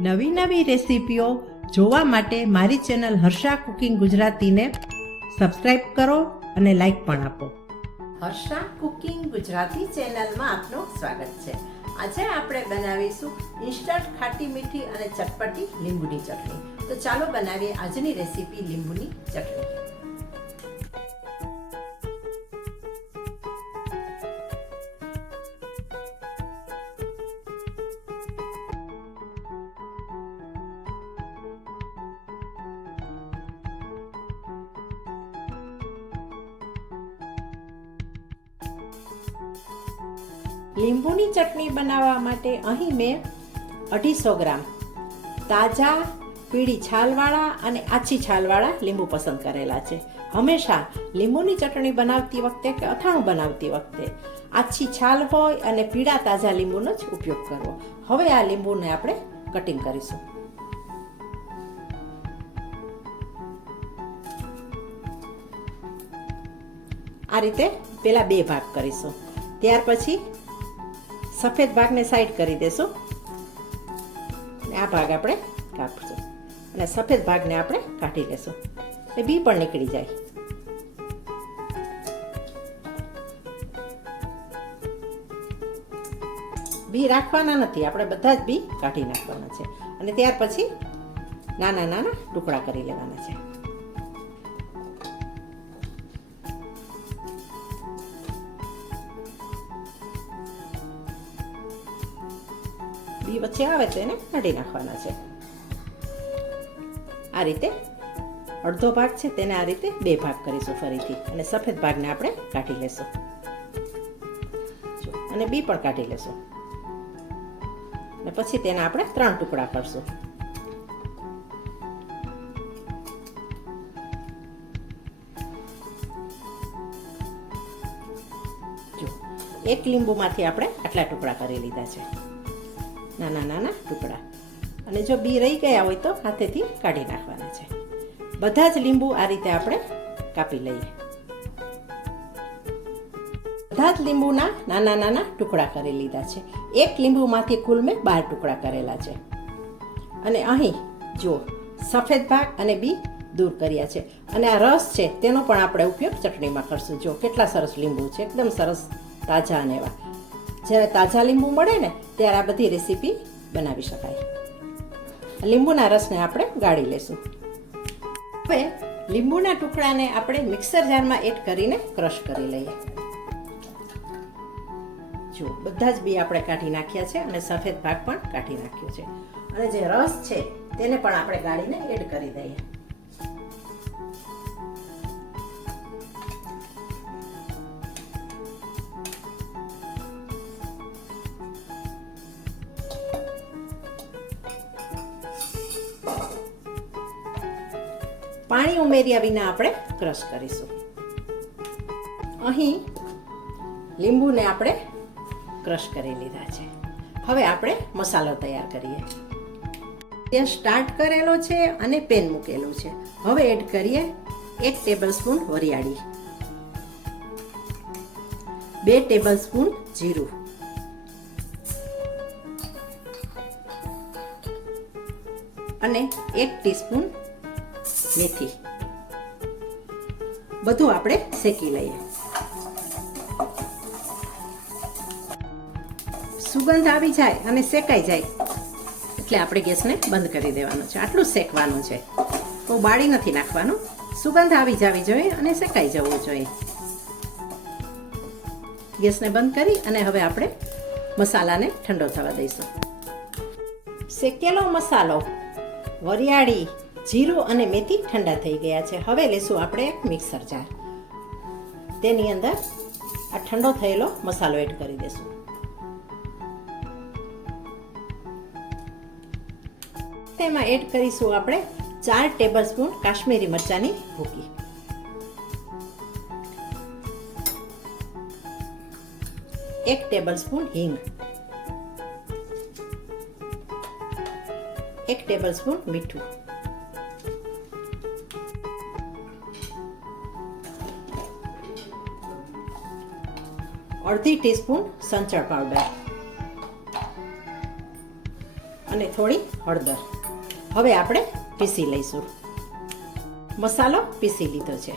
નવી નવી રેસીપીઓ જોવા માટે મારી ચેનલ હર્ષા કુકિંગ ગુજરાતીને સબસ્ક્રાઇબ કરો અને લાઈક પણ આપો. હર્ષા કુકિંગ ગુજરાતી ચેનલમાં આપનું સ્વાગત છે. આજે આપણે બનાવીશું ઇન્સ્ટન્ટ ખાટી મીઠી અને ચટપટી લીંબુની ચટણી. તો ચાલો બનાવીએ આજની રેસીપી લીંબુની ચટણી. લીંબુની ચટણી બનાવવા માટે અહીં મેં અઢીસો ગ્રામ તાજા પીળી છાલવાળા અને આછી છાલવાળા લીંબુ પસંદ કરેલા છે. હંમેશા લીંબુની ચટણી બનાવતી વખતે કે અથાણું બનાવતી વખતે આછી છાલ હોય અને પીળા તાજા લીંબુનો જ ઉપયોગ કરવો. હવે આ લીંબુને આપણે કટિંગ કરીશું. આ રીતે પેલા બે ભાગ કરીશું. ત્યાર પછી સફેદ ભાગને સાઈડ કરી દેશું. આ ભાગ આપણે કાપશું. અને સફેદ ભાગને આપણે કાઢી લેશું. એ બી પણ નીકળી જાય. બી રાખવાના નથી. આપણે બધા જ બી કાઢી નાખવાના છે. અને ત્યાર પછી નાના નાના ટુકડા કરી લેવાના છે. બી વચ્ચે આવે તો એને કાઢી નાખવાના છે. આ રીતે અડધો ભાગ છે તેને આ રીતે બે ભાગ કરીશું ફરીથી અને સફેદ ભાગને આપણે કાઢી લેશું. અને બી પણ કાઢી લેશું. અને પછી તેના આપણે ત્રણ ટુકડા કરશું. એક લીંબુમાંથી આપણે આટલા ટુકડા કરી લીધા છે. નાના નાના ટુકડા. અને જો બી રહી ગયા હોય તો હાથેથી કાઢી નાખવાના છે. બધા જ લીંબુ આ રીતે આપણે કાપી લઈએ. બધા જ લીંબુના નાના નાના ટુકડા કરી લીધા છે. એક લીંબુમાંથી કુલ મેં બાર ટુકડા કરેલા છે. અને અહીં જો સફેદ ભાગ અને બી દૂર કર્યા છે. અને આ રસ છે, તેનો પણ આપણે ઉપયોગ ચટણીમાં કરશું. જો કેટલા સરસ લીંબુ છે. એકદમ સરસ, તાજા અને એવા. જ્યારે તાજા લીંબુ મળે ને, ત્યારે આ બધી રેસીપી બનાવી શકાય. લીંબુના રસને આપણે ગાળી લેશું. હવે લીંબુના ટુકડાને આપણે મિક્સર જારમાં એડ કરીને ક્રશ કરી લઈએ. જો, બધા જ બી આપણે કાઢી નાખ્યા છે અને સફેદ ભાગ પણ કાઢી નાખ્યો છે. અને જે રસ છે, તેને પણ આપણે ગાળીને એડ કરી દઈએ. ઉમેર્યા વિના આપણે ક્રશ કરીશું. અહીં લીંબુને આપણે ક્રશ કરી લીધા છે. હવે આપણે મસાલો તૈયાર કરીએ. ત્યાં સ્ટાર્ટ કરેલો છે અને પેન મૂકેલું છે. હવે એડ કરીએ એક ટેબલ સ્પૂન વરિયાળી. બે ટેબલ સ્પૂન જીરું. અને એક ટીસ્પૂન મેથી. બધું આપણે શેકી લઈએ. સુગંધ આવી જાય અને શેકાઈ જાય, એટલે આપણે ગેસને બંધ કરી દેવાનો છે. આટલું શેકવાનું છે. બહુ બાળી નથી નાખવાનું. સુગંધ આવી જવી જોઈએ અને શેકાઈ જવું જોઈએ. ગેસને બંધ કરી અને હવે આપણે મસાલાને ઠંડો થવા દઈશું. શેકેલો મસાલો, વરિયાળી જીરું અને મેથી ઠંડા થઈ ગયા છે. હવે લેશું આપણે એક મિક્સર જાર. તેની અંદર આ ઠંડો થયેલો મસાલો એડ કરી દેશું. તેમાં એડ કરીશું આપણે ચાર ટેબલ કાશ્મીરી મરચાની ભૂકી. એક ટેબલ સ્પૂન હિંગ. એક ટેબલ સ્પૂન મીઠું. અડધી ટીસ્પૂન સંચળ પાવડર. અને થોડી હળદર. હવે આપણે પીસી લઈશું. મસાલો પીસી લીધો છે.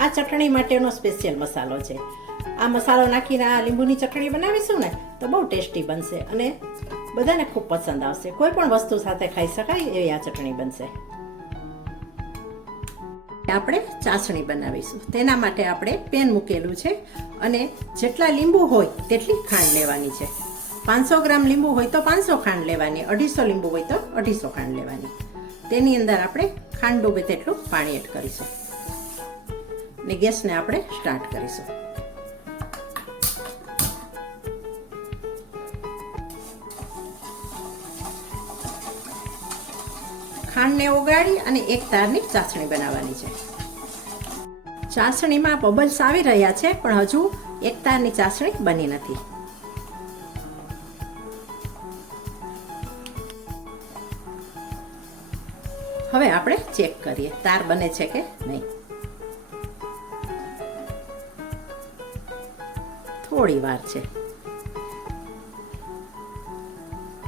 આ ચટણી માટેનો સ્પેશિયલ મસાલો છે. આ મસાલો નાખીને આ લીંબુની ચટણી બનાવીશું ને, તો બહુ ટેસ્ટી બનશે અને બધાને ખૂબ પસંદ આવશે. કોઈ પણ વસ્તુ સાથે ખાઈ શકાય એવી આ ચટણી બનશે. આપણે ચાસણી બનાવીશું. તેના માટે આપણે પેન મૂકેલું છે અને જેટલા લીંબુ હોય તેટલી ખાંડ લેવાની છે. પાંચસો ગ્રામ લીંબુ હોય તો પાંચસો ખાંડ લેવાની, અઢીસો લીંબુ હોય તો અઢીસો ખાંડ લેવાની. તેની અંદર આપણે ખાંડ ડૂબે તેટલું પાણી એડ કરીશું. ને ગેસને આપણે સ્ટાર્ટ કરીશું. ખાંડને ઓગાળી અને એક તારની ચાસણી બનાવવાની છે. ચાસણીમાં બબલ્સ આવી રહ્યા છે, પણ હજુ એક તારની ચાસણી બની નથી. હવે આપણે ચેક કરીએ, તાર બને છે કે નહીં. થોડી વાર છે.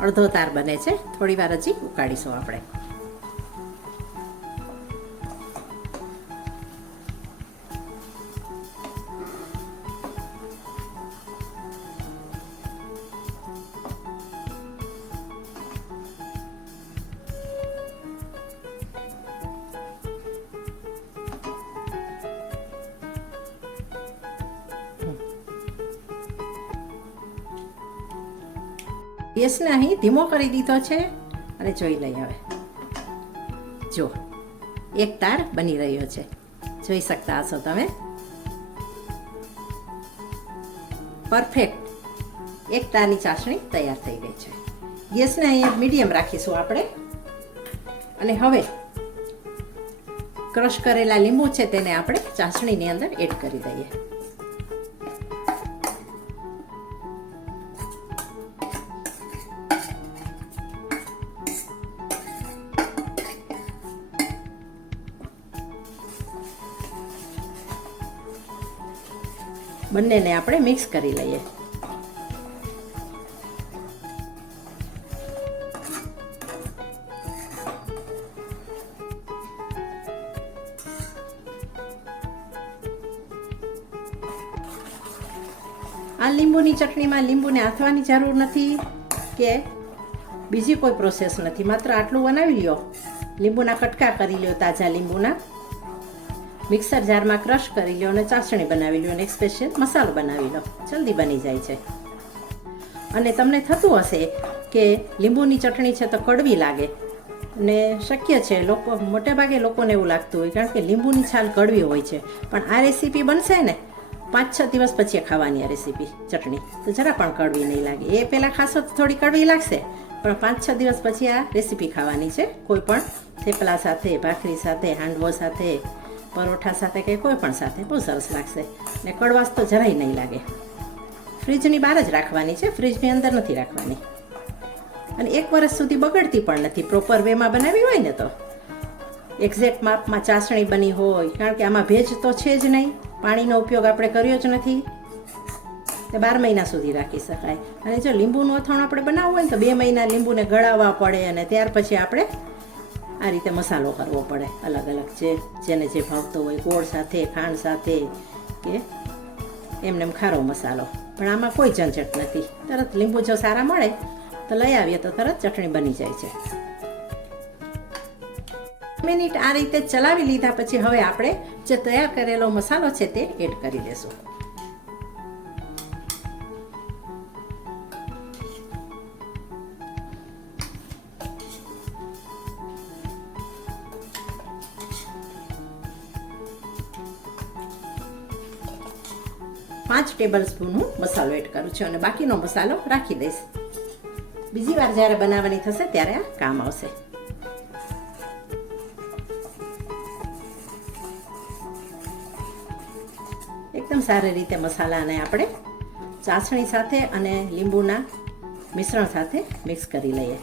અડધો તાર બને છે, થોડી વાર હજી ઉકાળીશું આપણે. ગેસને અહીં ધીમો કરી દીધો છે અને જોઈ લઈ હવે. જો એક તાર બની રહ્યો છે. જોઈ શકતા હશો તમે? પરફેક્ટ એક તારની ચાસણી તૈયાર થઈ ગઈ છે. ગેસને અહીંયા મીડિયમ રાખીશું આપણે. અને હવે ક્રશ કરેલા લીંબુ છે તેને આપણે ચાસણીની અંદર એડ કરી દઈએ. બંનેને આપણે મિક્સ કરી લઈએ. આ લીંબુની ચટણીમાં લીંબુને આથવાની જરૂર નથી કે બીજી કોઈ પ્રોસેસ નથી. માત્ર આટલું બનાવી લ્યો. લીંબુના કટકા કરી લ્યો, તાજા લીંબુના. મિક્સર જારમાં ક્રશ કરી લો અને ચાસણી બનાવી લો અને એક સ્પેશિયલ મસાલો બનાવી લો. જલ્દી બની જાય છે. અને તમને થતું હશે કે લીંબુની ચટણી છે તો કડવી લાગે. ને શક્ય છે લોકો, મોટે ભાગે લોકોને એવું લાગતું હોય, કારણ કે લીંબુની છાલ કડવી હોય છે. પણ આ રેસીપી બનશે ને, પાંચ છ દિવસ પછી ખાવાની આ રેસીપી, ચટણી. તો જરા પણ કડવી નહીં લાગે. એ પહેલાં ખાશો તો થોડી કડવી લાગશે, પણ પાંચ છ દિવસ પછી આ રેસીપી ખાવાની છે. કોઈ પણ થેપલા સાથે, ભાખરી સાથે, હાંડવો સાથે પરોઠા સાથે કે કોઈ પણ સાથે બહુ સરસ લાગશે. ને કડવાશ તો જરાય નહીં લાગે. ફ્રીજની બહાર જ રાખવાની છે, ફ્રીજની અંદર નથી રાખવાની. અને એક વર્ષ સુધી બગડતી પણ નથી પ્રોપર વેમાં બનાવી હોય ને તો. એક્ઝેક્ટ માપમાં ચાસણી બની હોય, કારણ કે આમાં ભેજ તો છે જ નહીં, પાણીનો ઉપયોગ આપણે કર્યો જ નથી. તે બાર મહિના સુધી રાખી શકાય. અને જો લીંબુનું અથાણું આપણે બનાવવું હોય ને તો બે મહિના લીંબુને ગળાવવા પડે અને ત્યાર પછી આપણે આ રીતે મસાલો કરવો પડે, અલગ અલગ જે, જેને જે ભાવતો હોય, ગોળ સાથે, ખાંડ સાથે, કે એમને એમ ખારો મસાલો. પણ આમાં કોઈ ઝંઝટ નથી. તરત લીંબુ જો સારા મળે, તો લઈ આવીએ તો તરત ચટણી બની જાય છે. મિનિટ આ રીતે ચલાવી લીધા પછી હવે આપણે જે તૈયાર કરેલો મસાલો છે તે એડ કરી દેશું. પાંચ ટેબલ સ્પૂન હું મસાલો એડ કરું છું અને બાકીનો મસાલો રાખી દઈશ. બીજી વાર જ્યારે બનાવવાની થશે ત્યારે આ કામ આવશે. એકદમ સારી રીતે મસાલાને આપણે ચાસણી સાથે અને લીંબુના મિશ્રણ સાથે મિક્સ કરી લઈએ.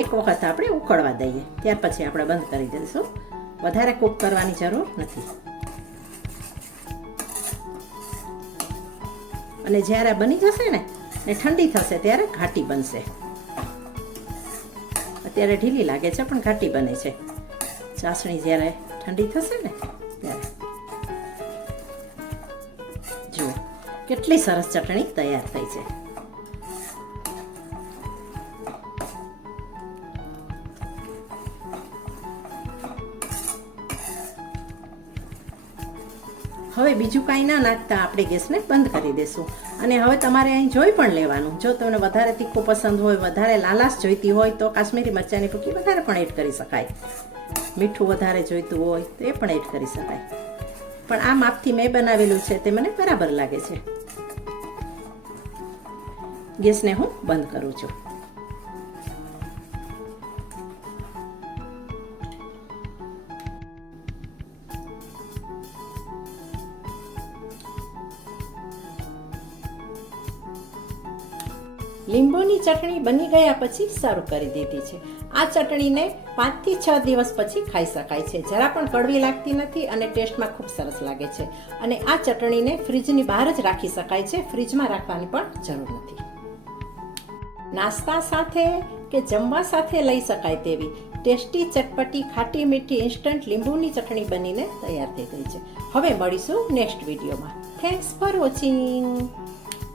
એક વખત આપણે ઉકળવા દઈએ. ત્યાર પછી આપણે બંધ કરી દઈશું. વધારે કૂક કરવાની જરૂર નથી. અને જ્યારે બની જશે ને ને ઠંડી થશે ત્યારે ઘાટી બનશે. અત્યારે ઢીલી લાગે છે, પણ ઘાટી બને છે. ચાસણી જ્યારે ઠંડી થશે ને, ત્યારે. કેટલી સરસ ચટણી તૈયાર થઈ છે. હવે બીજું કાંઈ ના નાખતા આપણે ગેસને બંધ કરી દઈશું અને હવે તમારે અહીં જોઈ પણ લેવાનું. જો તમને વધારે તીખું પસંદ હોય, વધારે લાલાશ જોઈતી હોય, તો કાશ્મીરી મરચાંની ભૂકી વધારે પણ એડ કરી શકાય. મીઠું વધારે જોઈતું હોય, તો એ પણ એડ કરી શકાય. પણ આ માપથી મેં બનાવેલું છે, તે મને બરાબર લાગે છે. ગેસને હું બંધ કરું છું. લીંબુની ચટણી બની ગયા પછી સર્વ કરી દીધી છે. આ ચટણીને પાંચથી છ દિવસ પછી ખાઈ શકાય છે. જરા પણ કડવી લાગતી નથી અને ટેસ્ટમાં ખૂબ સરસ લાગે છે. અને આ ચટણીને ફ્રીજની બહાર જ રાખી શકાય છે. ફ્રીજમાં રાખવાની પણ જરૂર નથી. નાસ્તા સાથે કે જમવા સાથે લઈ શકાય તેવી ટેસ્ટી, ચટપટી, ખાટી મીઠી, ઇન્સ્ટન્ટ લીંબુની ચટણી બનીને તૈયાર થઈ ગઈ છે. હવે મળીશું નેક્સ્ટ વિડીયોમાં. Thanks for watching